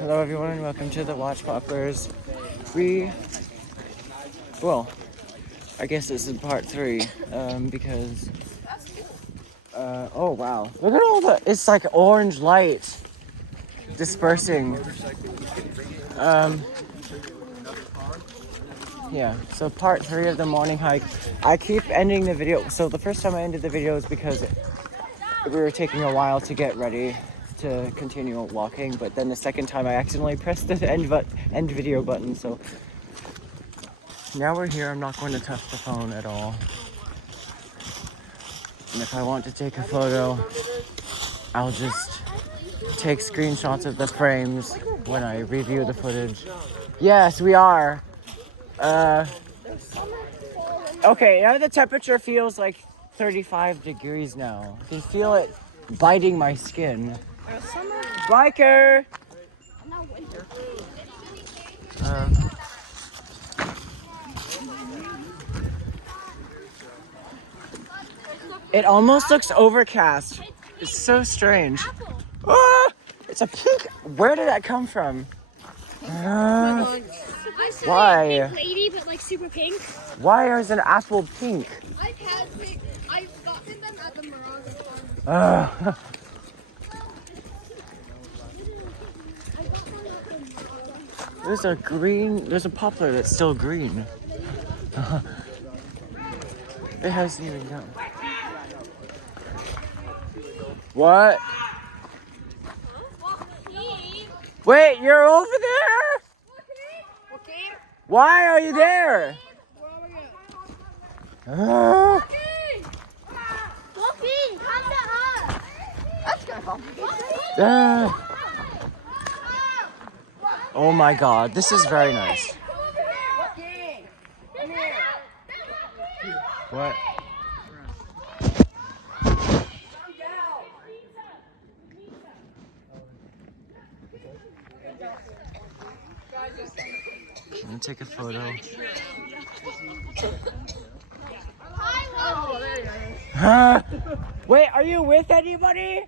Hello everyone and welcome to the Watch Poppers well, I guess this is part 3, because, oh wow, look at all it's like orange light dispersing. Yeah, so part 3 of the morning hike. I keep ending the video, so the first time I ended the video is because we were taking a while to get ready to continue walking, but then the second time I accidentally pressed the end video button, so now we're here. I'm not going to touch the phone at all. And if I want to take a photo, I'll just take screenshots of the frames when I review the footage. Yes, we are. Okay, now the temperature feels like 35 degrees now. I can feel it biting my skin. Biker! It almost looks overcast. It's so strange. Ah, it's a pink. Where did that come from? Why? Pink lady, but like super pink. Why is an apple pink? I've gotten them at the Mirage. There's a poplar that's still green. It hasn't even gone. What? Wait, you're over there? Why are you there? Come to us. Let's go. Oh my god, this is very nice. What? I'm gonna take a photo. Wait, are you with anybody?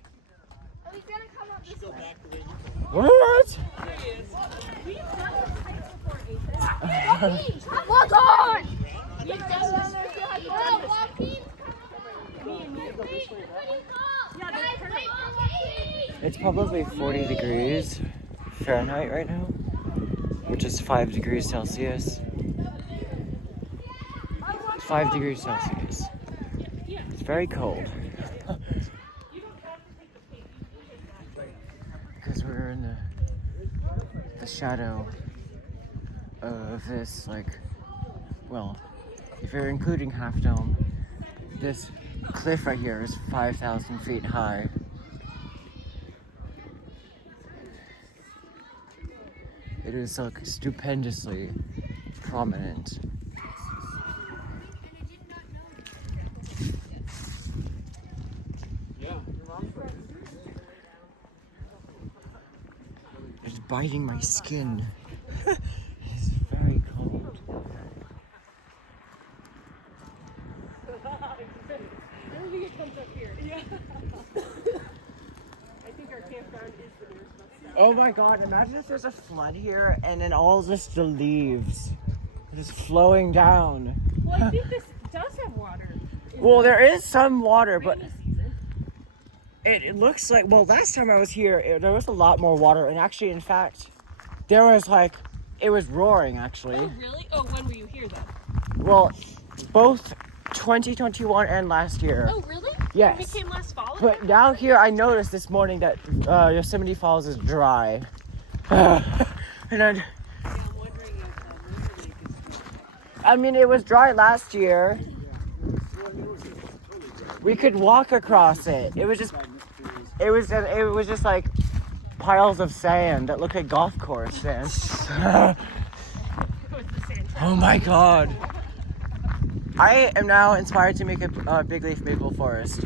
What? Walk on! It's probably 40 degrees Fahrenheit right now, which is 5 degrees Celsius. 5 degrees Celsius. It's very cold. Because we're in the shadow of this, like, well, if you're including Half Dome, this cliff right here is 5,000 feet high. It is like stupendously prominent. It's biting my skin. It's very cold. I don't think it comes up here. Yeah. I think our campground is the nearest bus stop. Oh my god, imagine if there's a flood here and then all just the leaves just flowing down. Well, I think this does have water. Well, there is some water, but it looks like, well, last time I was here, there was a lot more water, and actually, in fact, there was like, it was roaring, actually. Oh, really? Oh, when were you here, then? Well, both 2021 and last year. Oh, really? Yes. We came last fall? But now here, I noticed this morning that Yosemite Falls is dry. And then, Yeah, I'm wondering if I mean, it was dry last year. We could walk across it. It was just like piles of sand that looked like golf course sand. Oh my god. I am now inspired to make a big leaf maple forest.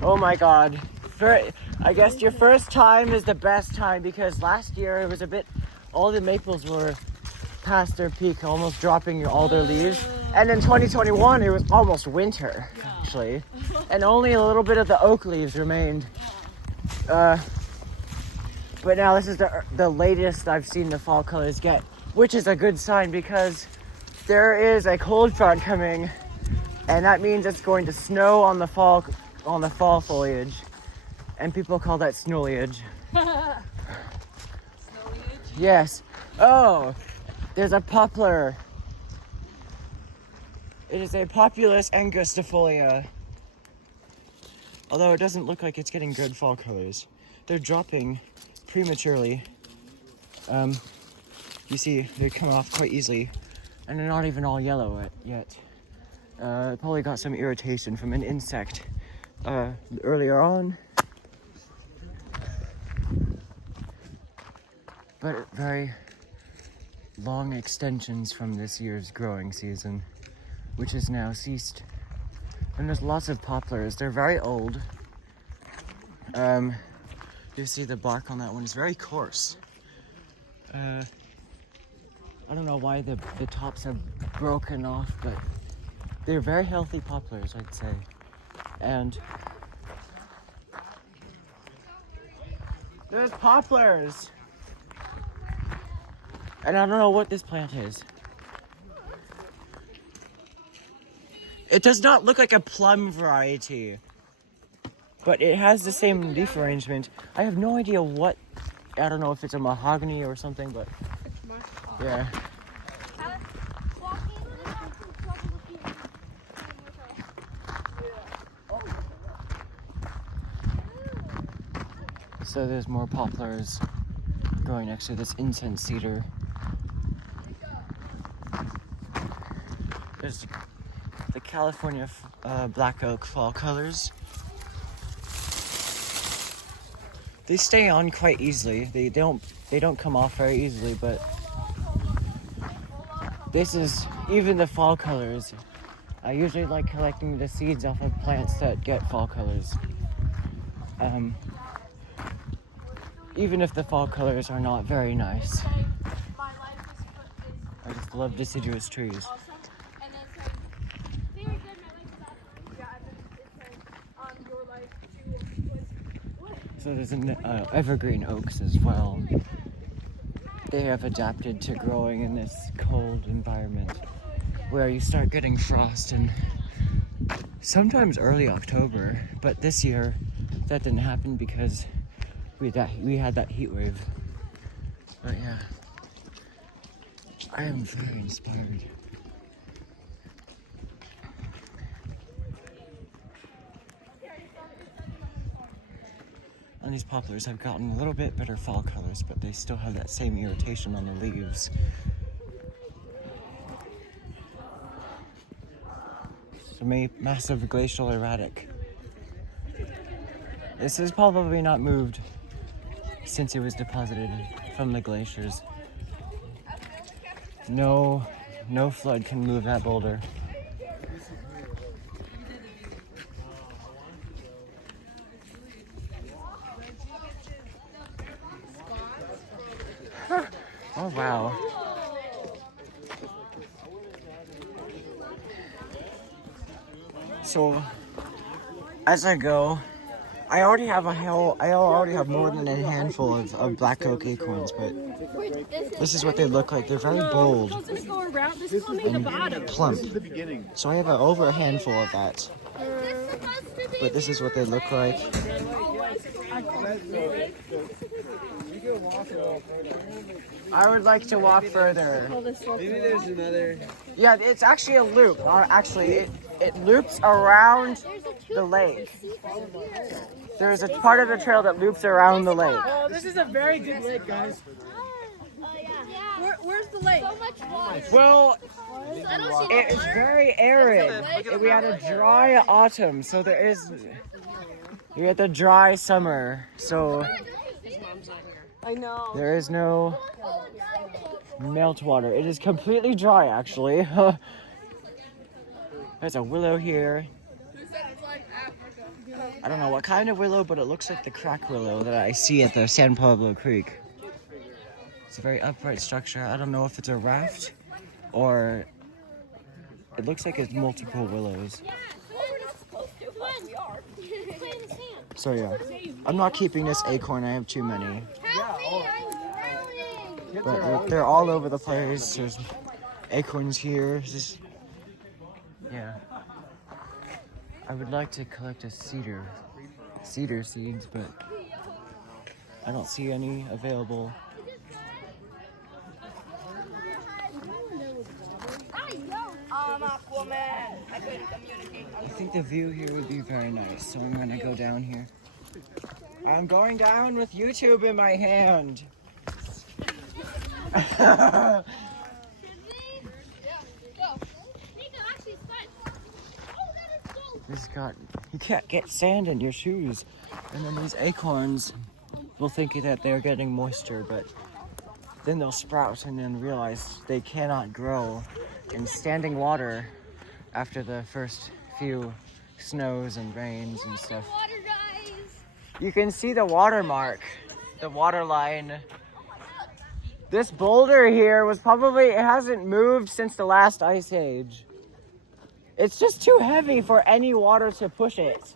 Oh my god. I guess your first time is the best time because last year it was a bit, all the maples were past their peak, almost dropping all their leaves. And in 2021, it was almost winter, actually. And only a little bit of the oak leaves remained. But now this is the latest I've seen the fall colors get, which is a good sign because there is a cold front coming, and that means it's going to snow on the fall foliage, and people call that snowliage. Snowliage? Yes. Oh, there's a poplar. It is a Populus angustifolia. Although it doesn't look like it's getting good fall colors. They're dropping prematurely. You see, they come off quite easily, and they're not even all yellow yet. Probably got some irritation from an insect earlier on. But very long extensions from this year's growing season, which has now ceased. And there's lots of poplars. They're very old. You see the bark on that one is very coarse. I don't know why the tops are broken off, but they're very healthy poplars, I'd say. And there's poplars! And I don't know what this plant is. It does not look like a plum variety, but it has the same leaf arrangement. I have no idea what, I don't know if it's a mahogany or something, but yeah. So there's more poplars growing next to this incense cedar. There's the California black oak fall colors. They stay on quite easily. They don't come off very easily, but this is even the fall colors. I usually like collecting the seeds off of plants that get fall colors. Even if the fall colors are not very nice. I just love deciduous trees. So there's evergreen oaks as well. They have adapted to growing in this cold environment where you start getting frost in sometimes early October, but this year that didn't happen because we had that heat wave. But yeah, I am very inspired. And these poplars have gotten a little bit better fall colors, but they still have that same irritation on the leaves. It's a massive glacial erratic. This has probably not moved since it was deposited from the glaciers. No flood can move that boulder. Oh wow. So as I go, I already have more than a handful of black oak acorns, but this is what they look like. They're very bold and plump. So I have over a handful of that. But this is what they look like. I would like to walk further. Maybe there's another. Yeah, it's actually a loop. Actually, it loops around the lake. There's a part of the trail that loops around the lake. Oh, this is a very good lake, guys. Where's the lake? So much water. Well, I don't see it's very arid. We had a dry autumn, so we had the dry summer, so I know. there is no meltwater. It is completely dry, actually. There's a willow here. I don't know what kind of willow, but it looks like the crack willow that I see at the San Pablo Creek. It's a very upright structure. I don't know if it's a raft or It looks like it's multiple willows. So yeah, I'm not keeping this acorn. I have too many. But they're all over the place. There's acorns here. Just, yeah. I would like to collect a cedar seeds, but I don't see any available. I think the view here would be very nice, so I'm gonna go down here. I'm going down with YouTube in my hand. You can't get sand in your shoes. And then these acorns will think that they're getting moisture, but then they'll sprout and then realize they cannot grow in standing water after the first few snows and rains and stuff. You can see the watermark, the water line. This boulder here it hasn't moved since the last ice age. It's just too heavy for any water to push it.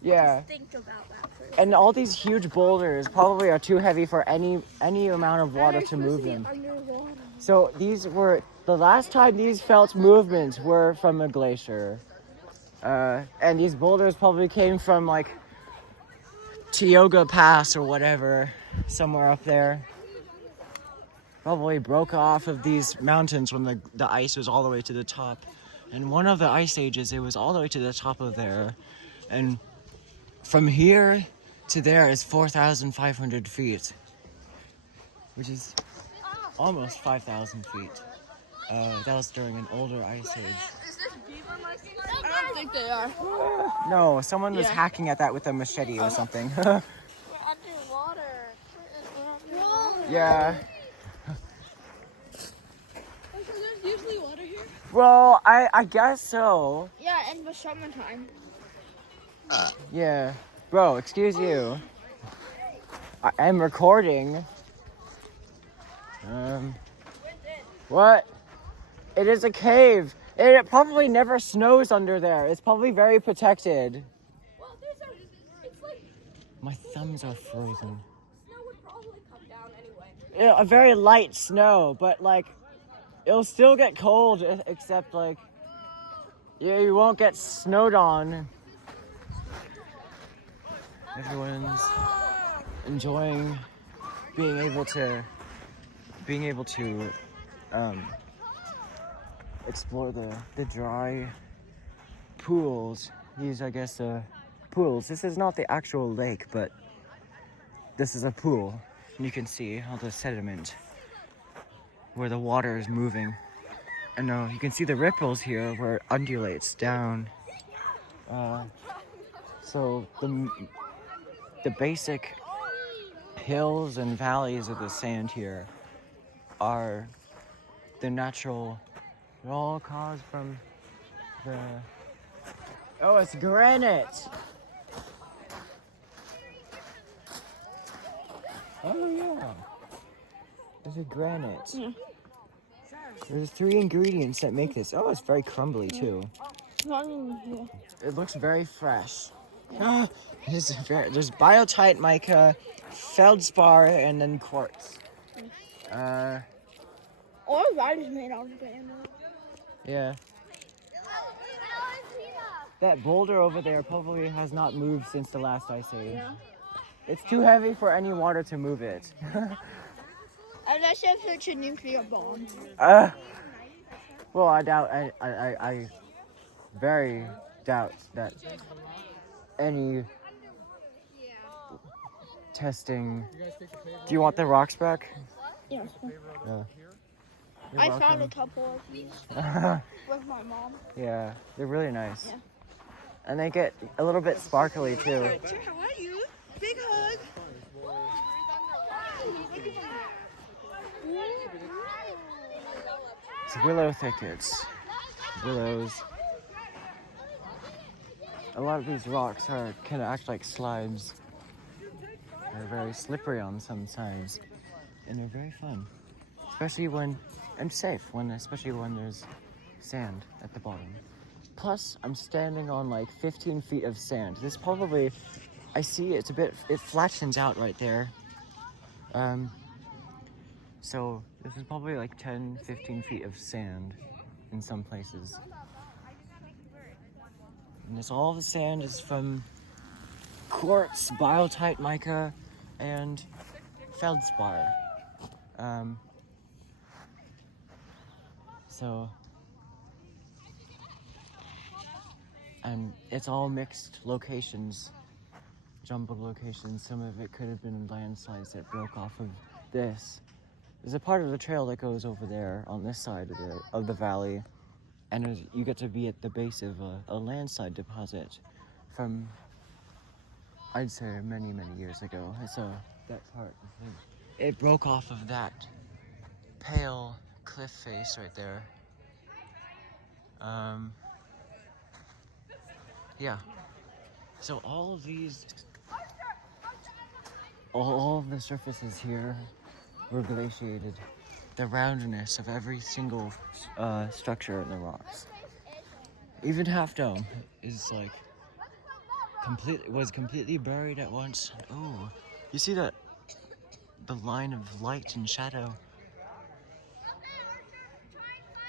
Yeah. Think about that first. And all these huge boulders probably are too heavy for any amount of water to move them. So the last time these felt movements were from a glacier. And these boulders probably came from like Tioga Pass or whatever, somewhere up there. Probably broke off of these mountains when the ice was all the way to the top. And one of the ice ages, it was all the way to the top of there. And from here to there is 4,500 feet, which is almost 5,000 feet. That was during an older ice age. Is this beaver license? I don't think they are. No, someone was hacking at that with a machete or something. We're underwater. Yeah. So there's usually water here? Well, I guess so. Yeah, in the summertime. Yeah. Bro, excuse you. I am recording. What? It is a cave. It probably never snows under there. It's probably very protected. Well, it's like My thumbs are frozen. snow would probably come down anyway. Yeah, a very light snow, but like, it'll still get cold, except like, yeah, you won't get snowed on. Everyone's enjoying being able to explore the dry pools. These, I guess, pools. This is not the actual lake, but this is a pool. And you can see all the sediment where the water is moving. And you can see the ripples here where it undulates down. So the basic hills and valleys of the sand here are the natural. They're all caused from the. Oh, it's granite. Oh yeah. There's a granite. Yeah. There's 3 ingredients that make this. Oh, it's very crumbly too. Not even here. It looks very fresh. There's biotite mica, feldspar, and then quartz. All that is made out of bamboo. Yeah. That boulder over there probably has not moved since the last ice age. Yeah. It's too heavy for any water to move it. Unless if it's a nuclear bomb. Well, I doubt. I very doubt that any testing. Do you want the rocks back? Yes. Yeah. You're I found a welcome. couple of these with my mom. Yeah, they're really nice. Yeah. And they get a little bit sparkly too. How are you? Big hug. It's willow thickets. Willows. A lot of these rocks can act like slides. They're very slippery on some sides. And they're very fun. Especially when and safe especially when there's sand at the bottom. Plus, I'm standing on like 15 feet of sand. This probably, I see it flattens out right there. So this is probably like 10, 15 feet of sand in some places. And all the sand is from quartz, biotite mica, and feldspar. And it's all mixed locations, jumbled locations. Some of it could have been landslides that broke off of this. There's a part of the trail that goes over there on this side of the valley, and you get to be at the base of a landslide deposit from, I'd say, many, many years ago. So that part, I think, it broke off of that pale cliff face right there. Yeah. So all of the surfaces here were glaciated. The roundness of every single structure in the rocks. Even Half Dome is like was completely buried at once. Oh, you see that? The line of light and shadow.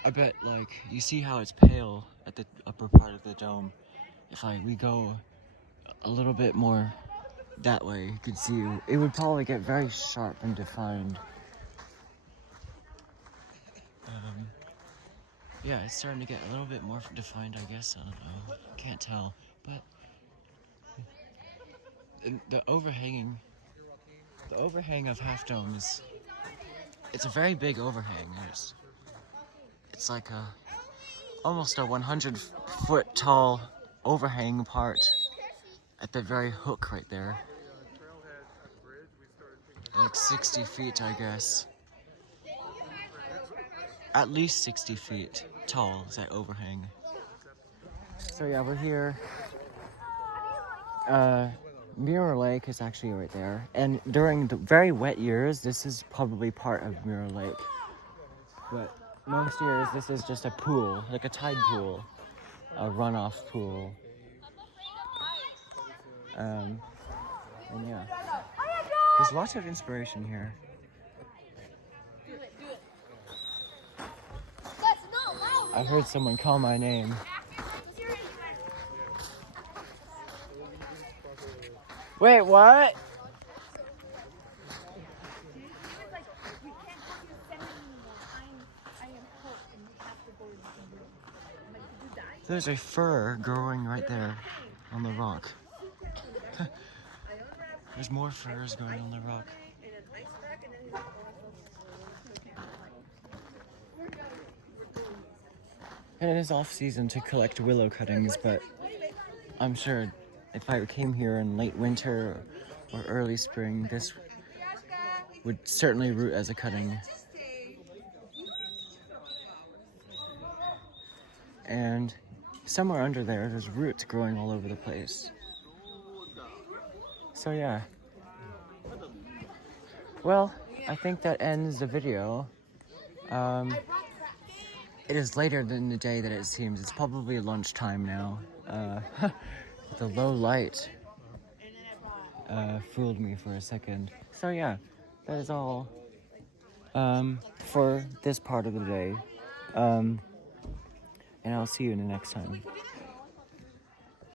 I bet, like, you see how it's pale at the upper part of the dome. If we go a little bit more that way, you could see it would probably get very sharp and defined. Yeah, it's starting to get a little bit more defined, I guess. I don't know. Can't tell. But the overhang of Half Dome it's a very big overhang. It's like almost a 100-foot tall overhang part at the very hook right there. Like 60 feet, I guess. At least 60 feet tall is that overhang. So yeah, we're here. Mirror Lake is actually right there. And during the very wet years, this is probably part of Mirror Lake. But most years, this is just a pool, like a tide pool, a runoff pool. And yeah, there's lots of inspiration here. I heard someone call my name. Wait, what? There's a fir growing right there on the rock. There's more firs growing on the rock. And it is off season to collect willow cuttings, but I'm sure if I came here in late winter or early spring, this would certainly root as a cutting. And somewhere under there's roots growing all over the place. So yeah. Well, I think that ends the video. It is later in the day than it seems. It's probably lunchtime now. The low light fooled me for a second. So yeah, that is all for this part of the day. And I'll see you in the next time.